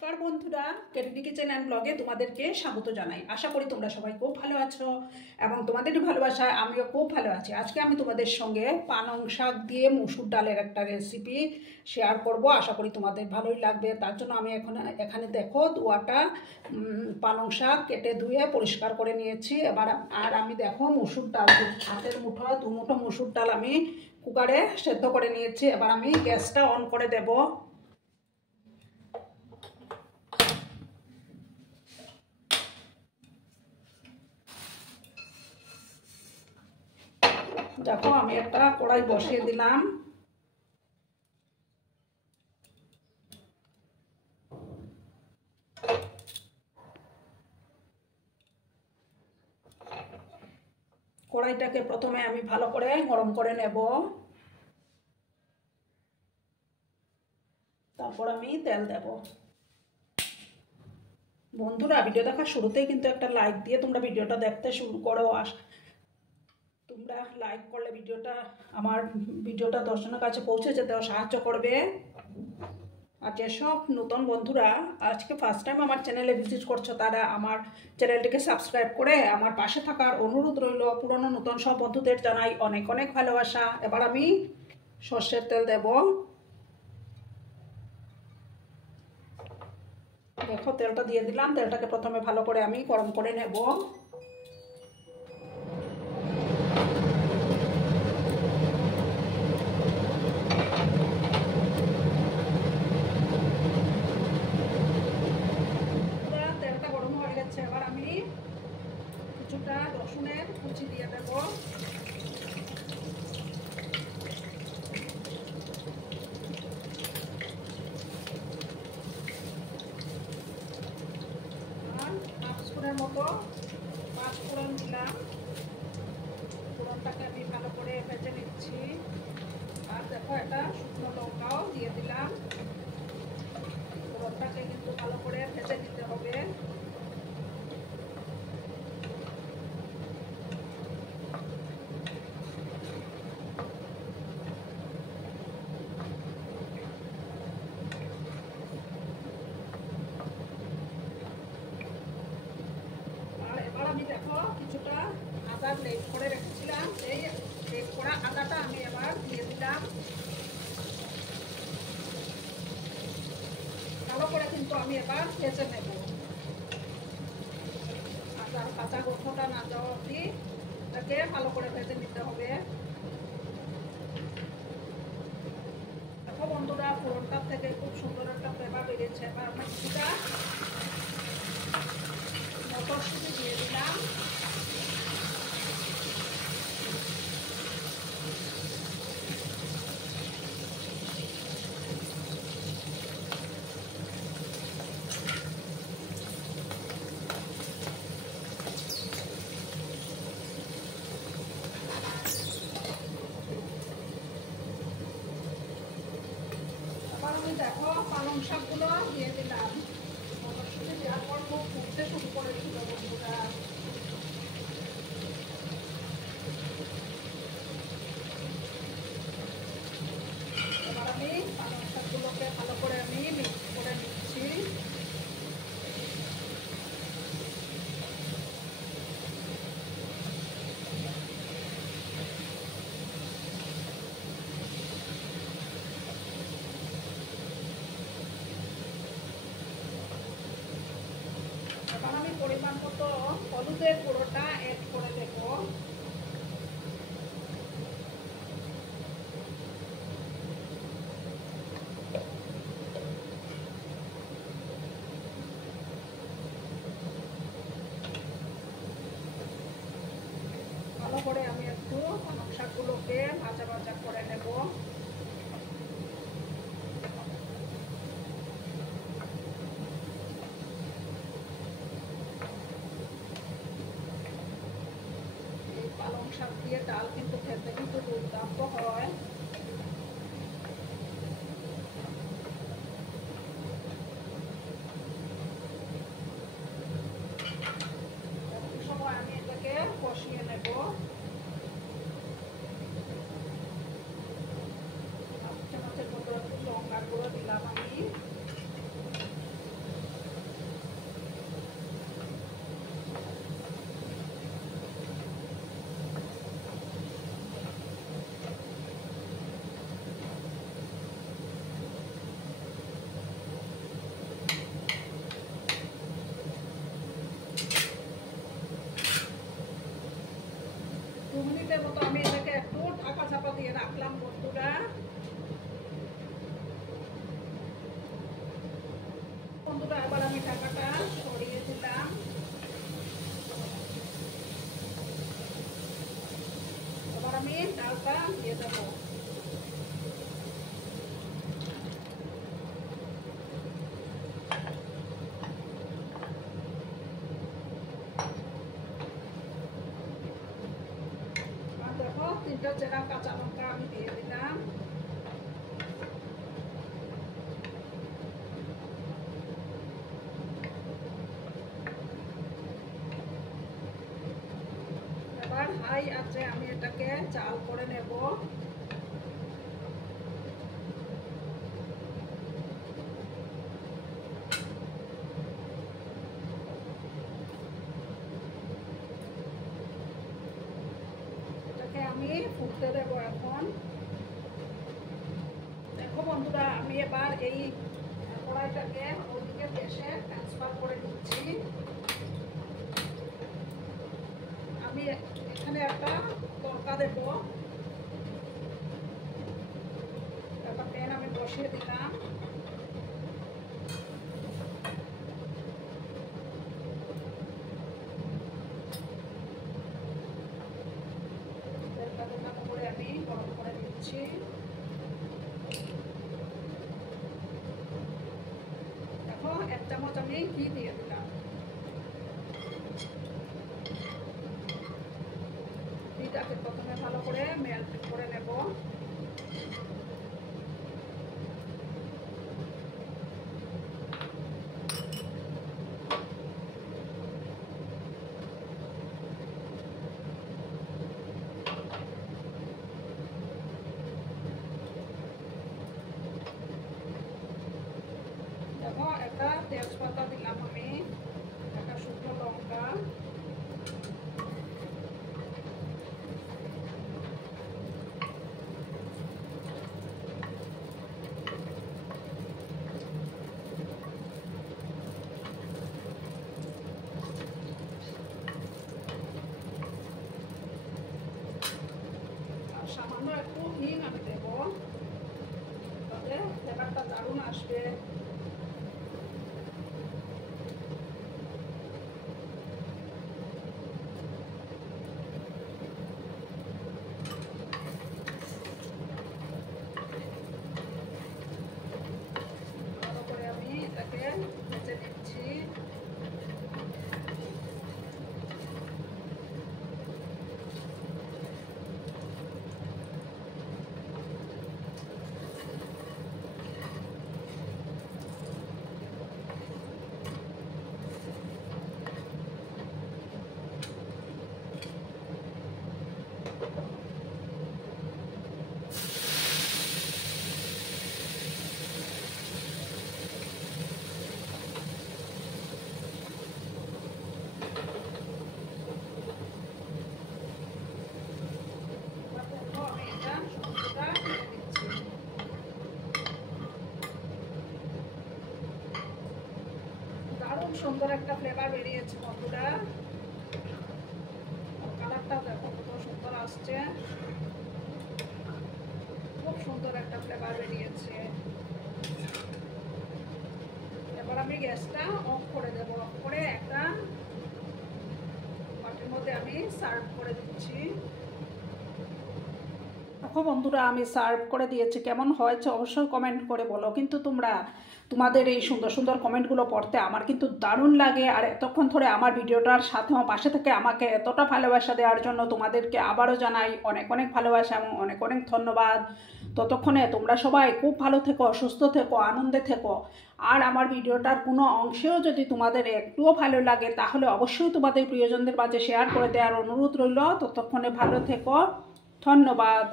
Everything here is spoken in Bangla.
নমস্কার বন্ধুরা, কেটিডি কিচেন অ্যান্ড ব্লগে তোমাদেরকে স্বাগত জানাই। আশা করি তোমরা সবাই খুব ভালো আছো এবং তোমাদের ভালোবাসায় আমিও খুব ভালো আছি। আজকে আমি তোমাদের সঙ্গে পালং শাক দিয়ে মসুর ডালের একটা রেসিপি শেয়ার করব। আশা করি তোমাদের ভালোই লাগবে। তার জন্য আমি এখানে দেখো দুয়াটা পালং শাক কেটে ধুয়ে পরিষ্কার করে নিয়েছি। আর আমি দেখো মসুর ডাল, হাতের মুঠো 2 মুঠো মসুর ডাল আমি কুকারে সেদ্ধ করে নিয়েছি। এবার আমি গ্যাসটা অন করে দেব। দেখো আমি একটা কড়াই বসিয়ে দিলাম। কড়াইটাকে প্রথমে আমি ভালো করে গরম করে নেব, তারপর আমি তেল দেব। বন্ধুরা, ভিডিও দেখার শুরুতেই কিন্তু একটা লাইক দিয়ে তোমরা ভিডিওটা দেখতে শুরু করো। তোমরা লাইক করলে আমার ভিডিওটা দর্শনের কাছে পৌঁছে যেতেও সাহায্য করবে। আর যেসব নতুন বন্ধুরা আজকে ফার্স্ট টাইম আমার চ্যানেলে ভিজিট করছো, তারা আমার চ্যানেলটিকে সাবস্ক্রাইব করে আমার পাশে থাকার অনুরোধ রইল। পুরনো নতুন সব বন্ধুদের জানাই অনেক অনেক ভালোবাসা। এবার আমি সর্ষের তেল দেব। দেখো তেলটা দিয়ে দিলাম। তেলটাকে প্রথমে ভালো করে আমি গরম করে নেব। তেলটা গরম হয়ে গেছে। এবার আমি কিছুটা রসুনের কুচি দিয়ে দেব। মতো 5 ফোড়ন দিলাম। ফোড়নটাকে আমি ভালো করে ভেজে নিচ্ছি। আর দেখো একটা শুকনো লঙ্কাও দিয়ে দিলাম। ফোড়নটাকে কিন্তু ভালো করে ভেজে নিতে হবে। আমি দেখো কিছুটা আদা ব্লেন্ড করে রেখেছিলাম, এই ব্লেন্ড করা আদাটা আমি এবার দিয়ে দিলাম। ভালো করে কিন্তু আমি এবার ভেজে নেব। আদার কাঁচা গন্ধটা না যাওয়া অবধি এটাকে ভালো করে ভেজে নিতে হবে। দেখো বন্ধুরা, ফোড়নটার থেকে খুব সুন্দর একটা ফ্লেভার বেরিয়েছে। এবার আমরা কিছুটা মটরশুঁটি দিয়ে দিলাম। আমি দেখো পালং শাকগুলো দিয়ে দিলাম। মটরশুঁটি দেওয়ার পর খুব ফুটতে শুরু করেছিল বন্ধুরা। এবার আমি পালং শাকগুলোকে ভালো করে আমি মিক্স করে নিচ্ছি। এবার আমি পরিমাণ মতো হলুদের গুঁড়োটা এড করে দেব। ভালো করে আমি একটু পালং শাকগুলোকে ভাজা ভাজা করে নেব। পালং শাক দিয়ে ডাল কিন্তু খেতে কিন্তু দুর্দান্ত হয়। সময় আমি এটাকে কষিয়ে নেব। চামচের মতো একটু লঙ্কার গুঁড়ো দিলাম আমি। তেজপাতাটা দিয়ে দেবো। আর দেখো 3টা চেরা কাঁচা লঙ্কা আমি দিয়ে দিলাম। এবার হাই আছে আমি এটাকে চাল করে নেব। এটাকে আমি ফুটতে দেবো এখন। দেখো বন্ধুরা, আমি এবার এই কড়াইটাকে ওদিকে গ্যাসে ট্রান্সফার করে দিচ্ছি। আমি এখানে একটা তড়কা দেব। একটা প্যান আমি বসিয়ে দিলাম। তেলটা করে আমি গরম করে দিচ্ছি। দেখো 1 চামচ আমি ঘি দিয়ে দিলাম। ঘিটাকে প্রথমে ভালো করে মেল্ট করে নেব। দেখো একটা তেজপাতা দিলাম আমি, একটা শুকনো লঙ্কা, আর সামান্য একটু হিং আমি দেব, তাতে ফ্লেভারটা দারুণ আসবে। ভালো করে আমি এটাকে ভেজে নিচ্ছি। দারুণ সুন্দর একটা ফ্লেভার বেরিয়েছে বন্ধুরা। কালারটা দেখো কত সুন্দর আসছে, খুব সুন্দর একটা ফ্লেভার বেরিয়েছে। এবার আমি গ্যাসটা অফ করে দেবো। অফ করে একটা বাটির মধ্যে আমি সার্ভ করে দিচ্ছি। দেখো বন্ধুরা, আমি সার্ভ করে দিয়েছি। কেমন হয়েছে অবশ্যই কমেন্ট করে বলো। কিন্তু তোমাদের এই সুন্দর সুন্দর কমেন্টগুলো পড়তে আমার কিন্তু দারুণ লাগে। আর এতক্ষণ ধরে আমার ভিডিওটার সাথে পাশে থেকে আমাকে এতটা ভালোবাসা দেওয়ার জন্য তোমাদেরকে আবারও জানাই অনেক অনেক ভালোবাসা এবং অনেক অনেক ধন্যবাদ। ততক্ষণে তোমরা সবাই খুব ভালো থেকো, সুস্থ থেকো, আনন্দে থেকো। আর আমার ভিডিওটার কোনো অংশেও যদি তোমাদের একটুও ভালো লাগে তাহলে অবশ্যই তোমাদের প্রিয়জনদের মাঝে শেয়ার করে দেওয়ার অনুরোধ রইল। ততক্ষণে ভালো থেকো, ধন্যবাদ।